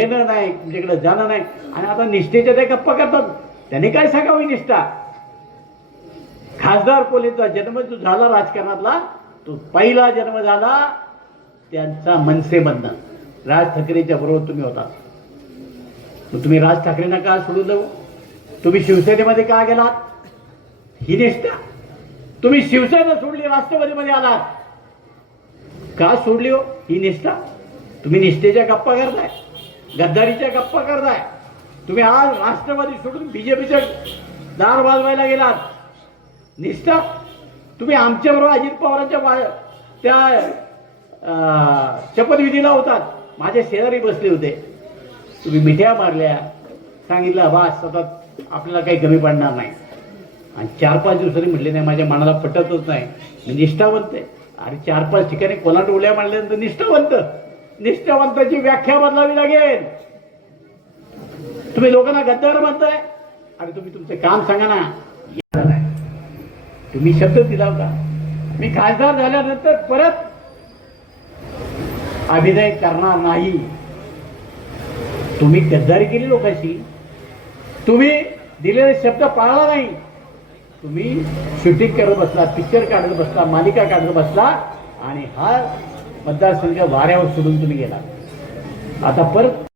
येणं नाही तुमच्याकडे जाणं नाही. आणि आता निष्ठेच्या ते गप्पा करतात. त्याने काय सांगावी निष्ठा? खासदार कोलेचा जन्म जो झाला राजकारणातला तो पहिला जन्म झाला त्यांचा मनसेमधनं. राज ठाकरेच्या बरोबर तुम्ही होता. तुम्ही राज ठाकरेंना का सोडून जाऊ? तुम्ही शिवसेनेमध्ये का गेलात? ही निष्ठा. तुम्ही शिवसेना सोडली राष्ट्रवादीमध्ये आलात. का सोडली हो? ही निष्ठा. तुम्ही निष्ठेच्या गप्पा करताय. गद्दारीच्या गप्पा करताय. तुम्ही आज राष्ट्रवादी सोडून बीजेपीच्या दार वाजवायला गेलात. निष्ठा? तुम्ही आमच्याबरोबर अजित पवारांच्या त्या शपथविधीला होतात. माझ्या शेजारी बसले होते. तुम्ही मिठ्या मारल्या. सांगितलं वास सतत आपल्याला काही कमी पडणार नाही. आणि चार पाच दिवसांनी म्हटले नाही माझ्या मनाला पटतच नाही. मी निष्ठावंत आहे. आणि चार पाच ठिकाणी कोलाट उड्या मारल्यानंतर निष्ठावंत. निष्ठावंताची व्याख्या बदलावी लागेल. तुम्ही लोकांना गद्दार म्हणताय आणि तुम्ही तुमचं काम सांगा ना. तुम्ही शब्द दिला होता. मी खासदार झाल्यानंतर परत अभिनय करणार नाही. तुम्ही गद्दारी केली लोकांशी. तुम्ही दिलेले शब्द पाळला नाही. तुम्ही शूटिंग करत बसला पिक्चर काढत बसला मालिका काढत बसला आणि हा मतदारसंघ वाऱ्यावर सोडून तुम्ही गेला. आता परत